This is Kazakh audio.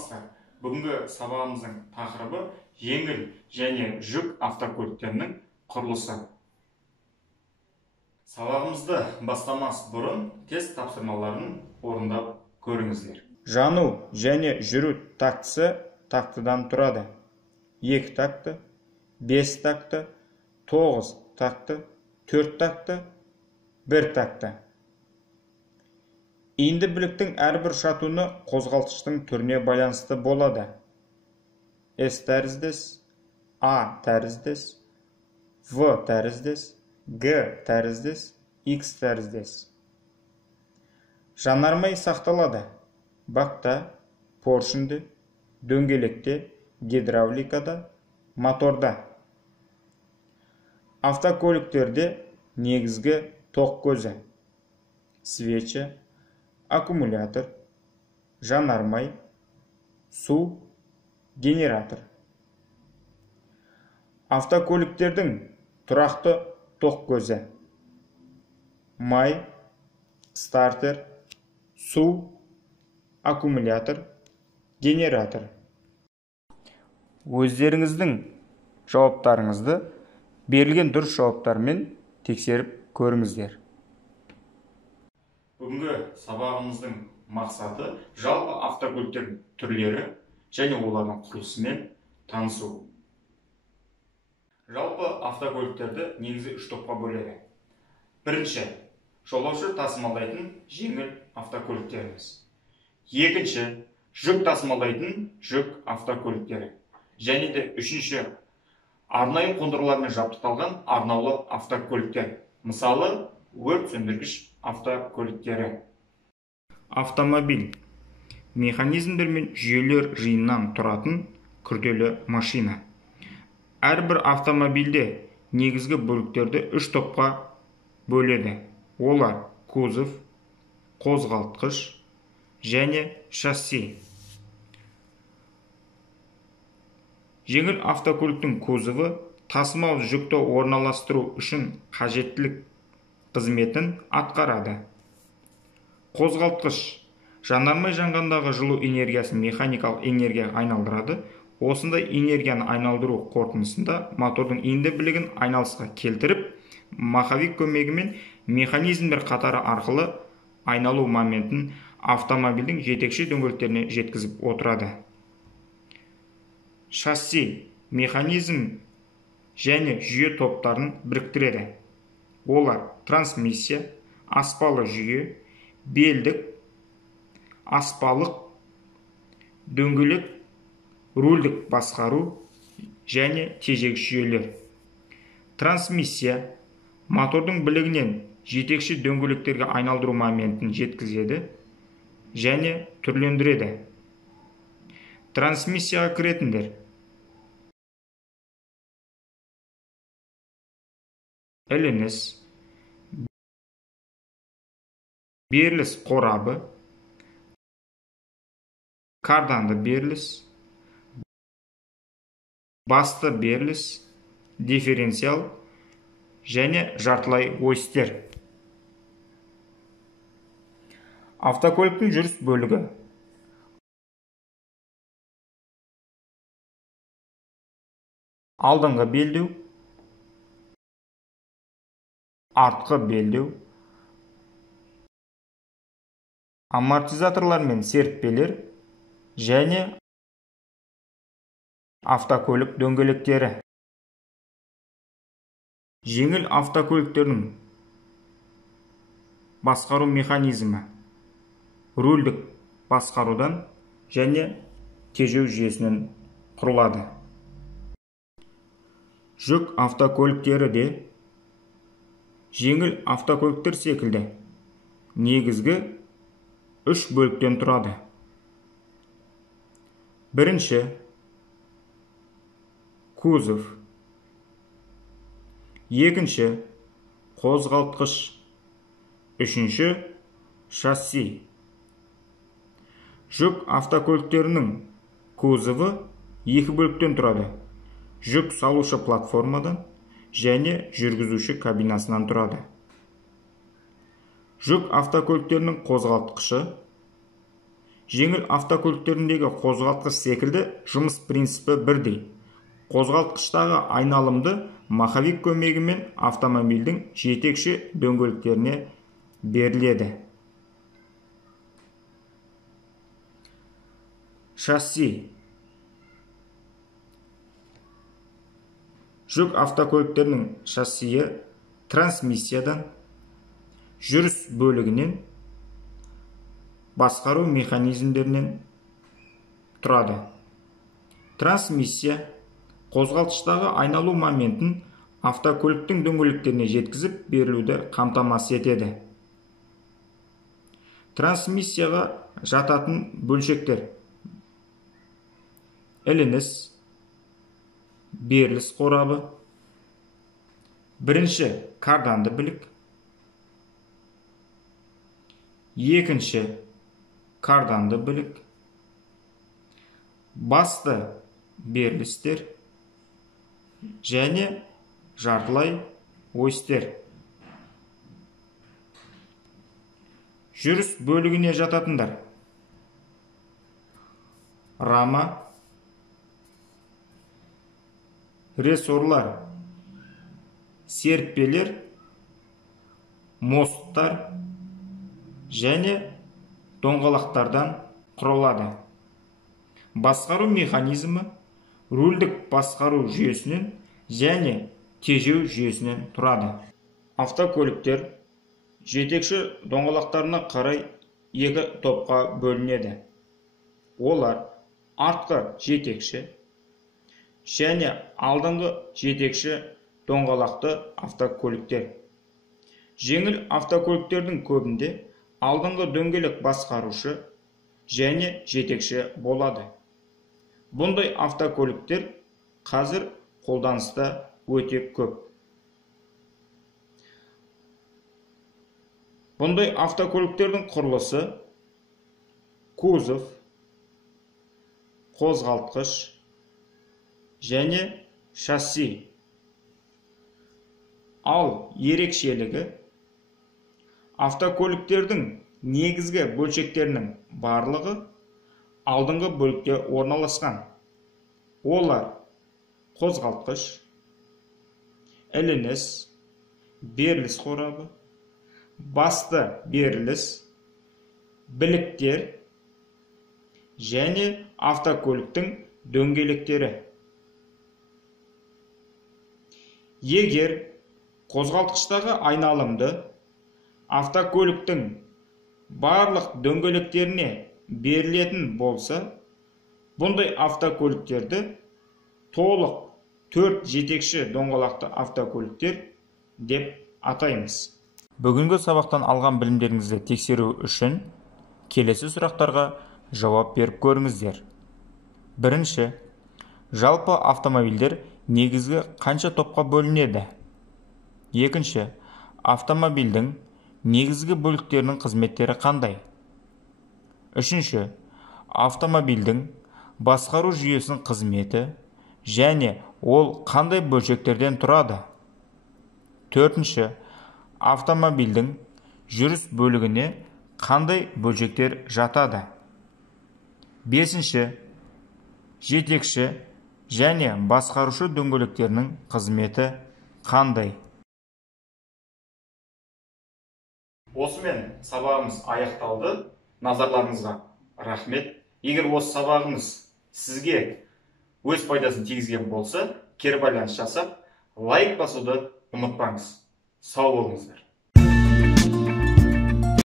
саламатсыздар. Бүгінгі сабағымыздың тақырыбы жеңіл және жүк автокөліктерінің құрылысы. Сабағымызды бастамас бұрын тест тапсырмаларын орындап көріңіздер. Жану және жүру тактісі тактыдан тұрады. 2 такты, 5 такты, 9 такты, 4 такты, 1 такты. Иінді біліктің әрбір шатуны қозғалтқыштың түріне байланысты болады. S тәріздес, A тәріздес, V тәріздес, G тәріздес, X тәріздес. Жанармай сақталады. Бақта, поршынды, дөңгелекте, гидравликада, моторда. Автокөліктерде негізгі тоқ көзі: свеча, аккумулятор, жанармай, су, генератор. Автокөліктердің тұрақты тоқ көзі: май, стартер, су, аккумулятор, генератор. Өздеріңіздің жауаптарыңызды берілген дұрыс жауаптармен тексеріп көріңіздер. Бүгінгі сабағымыздың мақсаты жалпы автокөліктердің түрлері және олардың құрылысымен танысу. Жалпы автокөліктерді негізгі 3 топқа бөледі. Бірінші, жолаушы тасымалдайтын жеңіл автокөліктеріміз. Екінші, жүк тасымалдайтын жүк автокөліктері. Және де үшінші, арнайы қондырғылармен жабдықталған арнаулы автокөліктер. Мысалы, өрт сөндіргіш автокөліктері. Автомобиль механизмдер мен жүйелер жиынынан тұратын күрделі машина. Әрбір автомобильде негізгі бөліктерді 3 топқа бөледі. Олар кузов, қозғалтқыш және шасси. Жеңіл автокөліктің кузовы тасымал жүкті орналастыру үшін қажеттілік қызметін атқарады. Қозғалтқыш жанармай жанғандағы жылу энергиясын механикалық энергияға айналдырады. Осындай энергияны айналдыру қорытындысында мотордың иінді білігін айналысқа келтіріп, маховик көмегімен механизмдер қатары арқылы айналу моментін автомобильдің жетекші дөңгелектеріне жеткізіп отырады. Шасси механизм және жүйе топтарын біріктіреді. Олар трансмиссия, аспалы жүйе, белдік, аспалық, дөңгелек, рульдік басқару және тежегіш жүйелер. Трансмиссия мотордың білігінен жетекші дөңгелектерге айналдыру моментін жеткізеді және түрлендіреді. Трансмиссияға кіретіндер: ілініс, беріліс қорабы, карданды беріліс, басты беріліс, дифференциал және жартылай осьтер. Автокөліктің жүріс бөлігі: алдыңғы белдеу, артқы белдеу, амортизаторлар мен серіппелер және автокөлік дөңгелектері. Жеңіл автокөліктердің басқару механизмі рульдік басқарудан және тежеу жүйесінен құрылады. Жүк автокөліктері де жеңіл автокөліктер секілді негізгі 3 бөліктен тұрады. Бірінші, кузов. Екінші, қозғалтқыш. Үшінші, шасси. Жүк автокөліктерінің кузовы 2 бөліктен тұрады. Жүк салушы платформадан және жүргізуші кабинасынан тұрады. Жүк автокөліктерінің қозғалтқышы Жеңіл автокөліктеріндегі қозғалтқыш секілді жұмыс принципі бірдей. Қозғалтқыштағы айналымды маховик көмегімен автомобильдің жетекші дөңгелектеріне беріледі. Шасси. Жүк автокөліктерінің шассиі трансмиссиядан, жүріс бөлігінен, басқару механизмдерінен тұрады. Трансмиссия қозғалтқыштағы айналу моментін автокөліктің дөңгелектеріне жеткізіп берілуді қамтамасыз етеді. Трансмиссияға жататын бөлшектер: ілініс, беріліс қорабы, бірінші карданды білік, екінші карданды білік, басты берілістер және жартылай осьтер. Жүріс бөлігіне жататындар: рама, рессорлар, серіппелер, мосттар және доңғалақтардан құралады. Басқару механизмі рульдік басқару жүйесінен және тежеу жүйесінен тұрады. Автокөліктер жетекші доңғалақтарына қарай екі топқа бөлінеді. Олар артқы жетекші және алдыңғы жетекші доңғалақты автокөліктер. Жеңіл автокөліктердің көбінде алдыңғы дөңгелек басқарушы және жетекші болады. Бұндай автокөліктер қазір қолданыста өте көп. Бұндай автокөліктердің құрылысы кузов, қозғалтқыш және шасси. Ал ерекшелігі автокөліктердің негізгі бөлшектерінің барлығы алдыңғы бөлікте орналасқан. Олар қозғалтқыш, ілініс, беріліс қорабы, басты беріліс, біліктер және автокөліктің дөңгелектері. Егер қозғалтқыштағы айналымды автокөліктің барлық дөңгелектеріне берілетін болса, бұндай автокөліктерді толық 4 жетекші доңғалақты автокөліктер деп атаймыз. Бүгінгі сабақтан алған білімдеріңізді тексеру үшін келесі сұрақтарға жауап беріп көріңіздер. Бірінші, жалпы автомобильдер негізгі қанша топқа бөлінеді? Екінші, автомобильдің негізгі бөліктерінің қызметтері қандай? Үшінші, автомобильдің басқару жүйесінің қызметі және ол қандай бөлшектерден тұрады? Төртінші, автомобильдің жүріс бөлігіне қандай бөлшектер жатады? Бесінші, жетекші және басқарушы дөңгелектерінің қызметі қандай? Осымен сабағымыз аяқталды. Назарларыңызға рахмет. Егер осы сабағымыз сізге өз пайдасын тигізген болса, кері байланыс жасап, лайк басуды ұмытпаңыз. Сау болыңыздар.